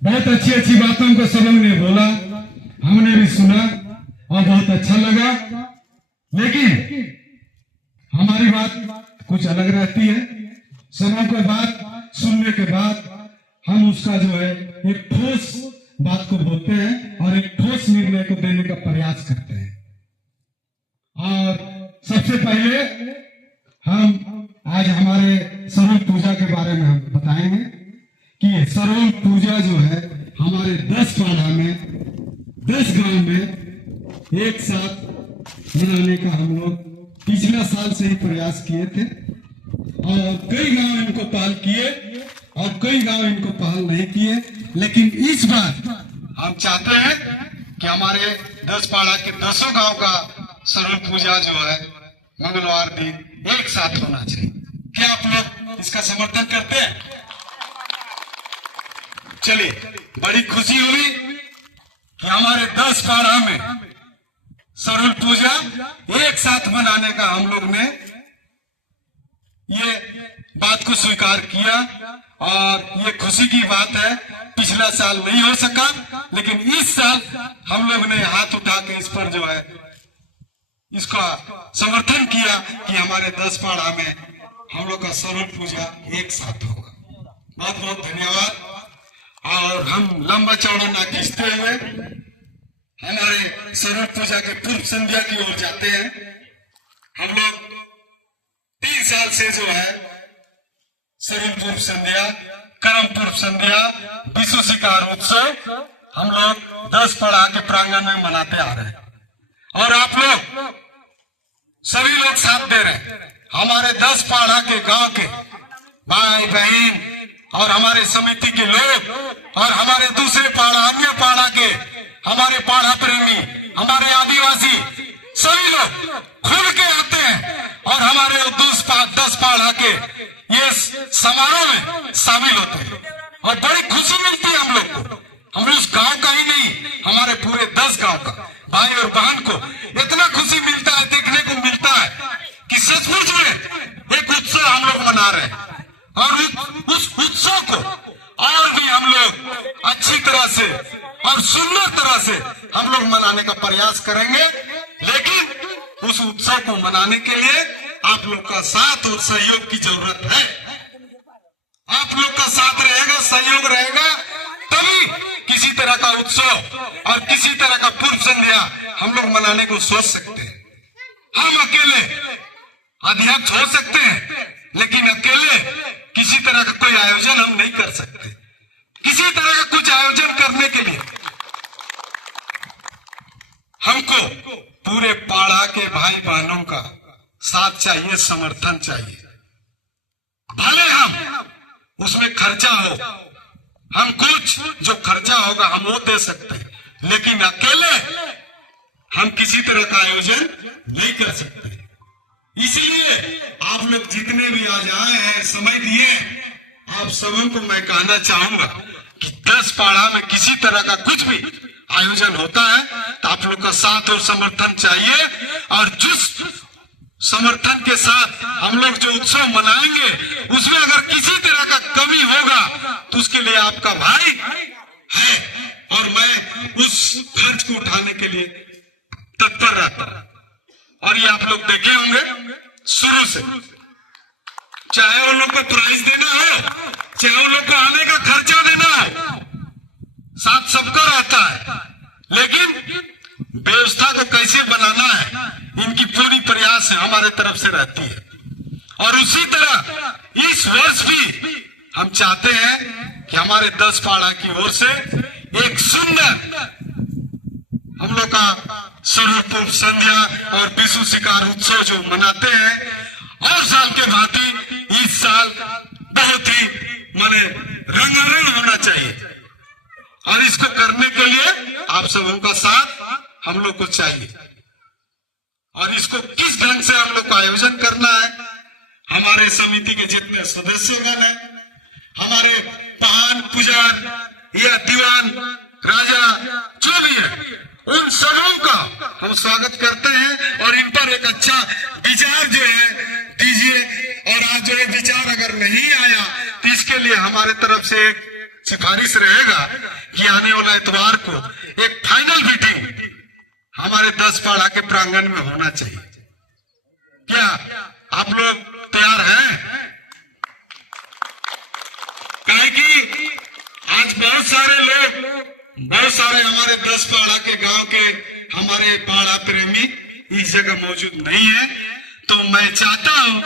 बहुत अच्छी अच्छी बातों को सब लोगों ने बोला, हमने भी सुना और बहुत अच्छा लगा। लेकिन हमारी बात कुछ अलग रहती है। सबों को बात सुनने के बाद हम उसका जो है एक ठोस बात को बोलते हैं और एक ठोस निर्णय को देने का प्रयास करते हैं। और सबसे पहले हम आज हमारे सरोज पूजा के बारे में हम बताएंगे कि सरोज पूजा जो है हमारे 10 पाड़ा में 10 गांव में एक साथ मनाने का हम लोग पिछला साल से ही प्रयास किए थे और कई गांव इनको पहल किए और कई गांव इनको पहल नहीं किए। लेकिन इस बार हम चाहते हैं कि हमारे 10 पाड़ा के 10 गांव का सरोज पूजा जो है मंगलवार दिन एक साथ होना चाहिए। क्या आप लोग इसका समर्थन करते हैं? चलिए, बड़ी खुशी हुई कि हमारे 10 पाड़ा में सरोज पूजा एक साथ मनाने का हम लोग ने ये बात को स्वीकार किया और ये खुशी की बात है। पिछला साल नहीं हो सका, लेकिन इस साल हम लोग ने हाथ उठा के इस पर जो है इसका समर्थन किया कि हमारे 10 पाड़ा में हम लोग का सरोज पूजा एक साथ होगा। बहुत बहुत धन्यवाद। और हम लंबा चौड़ा ना खींचते हुए हमारे सरोज पूजा के पूर्व संध्या की ओर जाते हैं। हम लोग 3 साल से जो है सरोज पूर्व संध्या, करम पूर्व संध्या, विश्व शिकार उत्सव हम लोग 10 पाड़ा के प्रांगण में मनाते आ रहे हैं और आप लोग सभी लोग साथ दे रहे हैं। हमारे 10 पाड़ा के गांव के भाई बहन और हमारे समिति के लोग और हमारे दूसरे पाड़ा, अन्य पाड़ा के हमारे पाड़ा प्रेमी, हमारे आदिवासी सभी लोग खुल के आते हैं और हमारे 10 पाड़ा के ये समारोह में शामिल होते हैं और बड़ी खुशी मिलती है हम लोग को। हम उस गांव का ही नहीं, हमारे पूरे 10 गांव का भाई और बहन को इतना खुशी मिलता है, देखने को मिलता है कि सचमुच में एक उत्सव हम लोग मना रहे हैं और उस उत्सव को और भी हम लोग अच्छी तरह से और सुंदर तरह से हम लोग मनाने का प्रयास करेंगे। लेकिन उस उत्सव को मनाने के लिए आप लोग का साथ और सहयोग की जरूरत है। आप लोग का साथ रहेगा, सहयोग रहेगा, तभी किसी तरह का उत्सव और किसी तरह का पूर्व संध्या हम लोग मनाने को सोच सकते हैं। हम अकेले अध्यक्ष हो सकते हैं, लेकिन अकेले किसी तरह का कोई आयोजन हम नहीं कर सकते। किसी तरह का कुछ आयोजन करने के लिए हमको पूरे पाड़ा के भाई बहनों का साथ चाहिए, समर्थन चाहिए। भले हम उसमें खर्चा हो, हम कुछ जो खर्चा होगा हम वो दे सकते हैं, लेकिन अकेले हम किसी तरह का आयोजन नहीं कर सकते। इसलिए आप लोग जितने भी आज आए हैं, समय दिए, आप सबों को मैं कहना चाहूंगा कि 10 पाड़ा में किसी तरह का कुछ भी आयोजन होता है तो आप लोग का साथ और समर्थन चाहिए। और जिस समर्थन के साथ हम लोग जो उत्सव मनाएंगे उसमें अगर किसी तरह का कमी होगा तो उसके लिए आपका भाई है और मैं उस खर्च को उठाने के लिए तत्पर रहता हूं। और ये आप लोग देखे होंगे शुरू से, चाहे उन लोग को प्राइज देना हो, चाहे उन लोग को आने का खर्चा देना हो, साथ सबका रहता है। लेकिन व्यवस्था को कैसे बनाना है इनकी पूरी प्रयास हमारे तरफ से रहती है। और उसी तरह इस वर्ष भी हम चाहते हैं कि हमारे 10 पाड़ा की ओर से एक सुंदर हम लोग का सरोज पूर्व संध्या और विश्व शिकार उत्सव जो मनाते हैं और साल के भांति इस साल बहुत ही माने रंगारंग होना चाहिए। और इसको करने के लिए आप सबों का साथ हम लोग को चाहिए। और इसको किस ढंग से हम लोग को आयोजन करना है, हमारे समिति के जितने सदस्यगण हैं, हमारे पान पुजार या दीवान राजा जो भी है, उन सबों का हम स्वागत करते हैं और इन पर एक अच्छा विचार जो है दीजिए। और आज जो है विचार अगर नहीं आया तो इसके लिए हमारे तरफ से एक सिफारिश रहेगा कि आने वाला इतवार को एक फाइनल मीटिंग हमारे 10 पाड़ा के प्रांगण में होना चाहिए। क्या आप लोग तैयार हैं? कहे कि आज बहुत सारे हमारे 10 पाड़ा के गांव के हमारे पाड़ा प्रेमी इस जगह मौजूद नहीं है, तो मैं चाहता हूं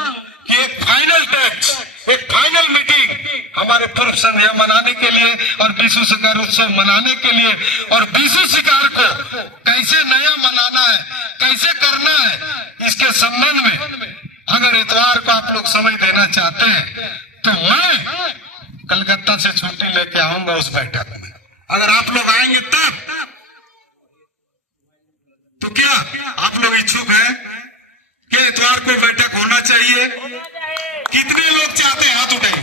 कि एक फाइनल टच, एक फाइनल मीटिंग हमारे पूर्व संध्या मनाने के लिए और विश्व शिकार उत्सव मनाने के लिए, और विश्व शिकार को कैसे नया मनाना है, कैसे करना है, इसके संबंध में अगर इतवार को आप लोग समय देना चाहते हैं तो मैं कलकत्ता से छुट्टी लेके आऊंगा उस बैठक में। अगर आप लोग आएंगे तब, तो क्या आप लोग इच्छुक हैं कि इतवार को बैठक होना चाहिए? कितने लोग चाहते हैं? हाथ उठाइए।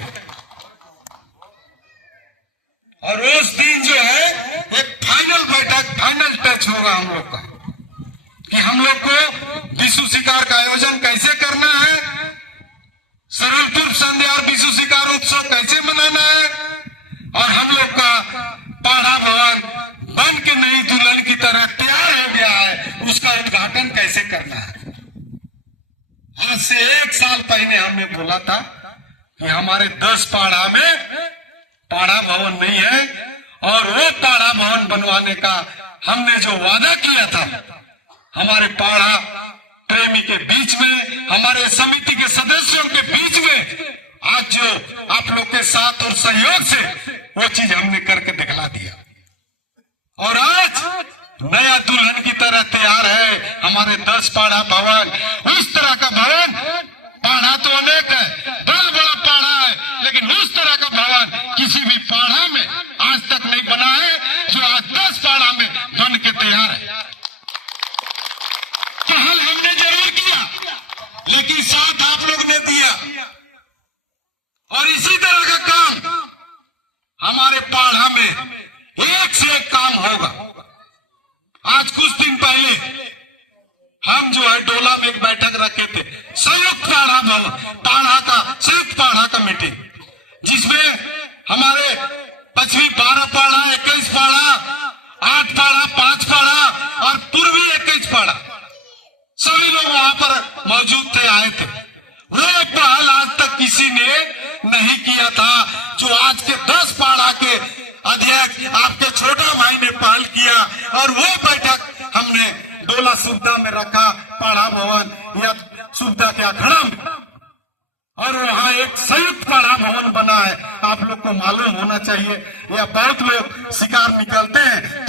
और उस दिन जो है एक फाइनल बैठक, फाइनल टच होगा हम लोग का कि हम लोग को विश्व शिकार का आयोजन कैसे करना है, सरलपुर संध्या और विश्व शिकार उत्सव कैसे मनाना है, और हम लोग का पाड़ा भवन बन के नई दुल्हन की तरह तैयार हो गया है, उसका उद्घाटन कैसे करना है। आज से 1 साल पहले हमने बोला था कि हमारे 10 पाड़ा में पाड़ा भवन नहीं है, और वो पाड़ा भवन बनवाने का हमने जो वादा किया था हमारे पाड़ा प्रेमी के बीच में, हमारे समिति के सदस्यों के बीच में, आज जो आप लोग के साथ और सहयोग से वो चीज हमने करके दिखला दिया, और आज नया दुल्हन की तरह तैयार है हमारे 10 पाड़ा भवन। उस तरह का भवन, पाड़ा तो अनेक है, बड़ा पाड़ा है, लेकिन उस तरह का भवन किसी भी पाड़ा में आज तक नहीं बना है जो आज 10 पाड़ा में बन के तैयार है। पहल हमने जरूर किया, लेकिन साथ आप लोग ने दिया, और इसी तरह का काम हमारे पाड़ा में एक से एक काम होगा। आज कुछ दिन पहले हम जो है डोला में एक बैठक रखे थे, संयुक्त पाड़ा का संयुक्त पाड़ा कमेटी, जिसमें हमारे पश्चिमी 12 पाड़ा, 21 पाड़ा, 8 पाड़ा, 5 पाड़ा और पूर्वी 21 पाड़ा, सभी लोग वहां पर मौजूद थे, आए थे। वो पहल आज तक किसी ने नहीं किया था, जो आज के 10 पाड़ा के अध्यक्ष आपके छोटा भाई ने पहल किया, और वो बैठक हमने डोला सुविधा में रखा, पाड़ा भवन या सुविधा के अखड़ा में, और वहां एक संयुक्त पाड़ा भवन बना है। आप लोग को मालूम होना चाहिए, या बहुत लोग शिकार निकलते हैं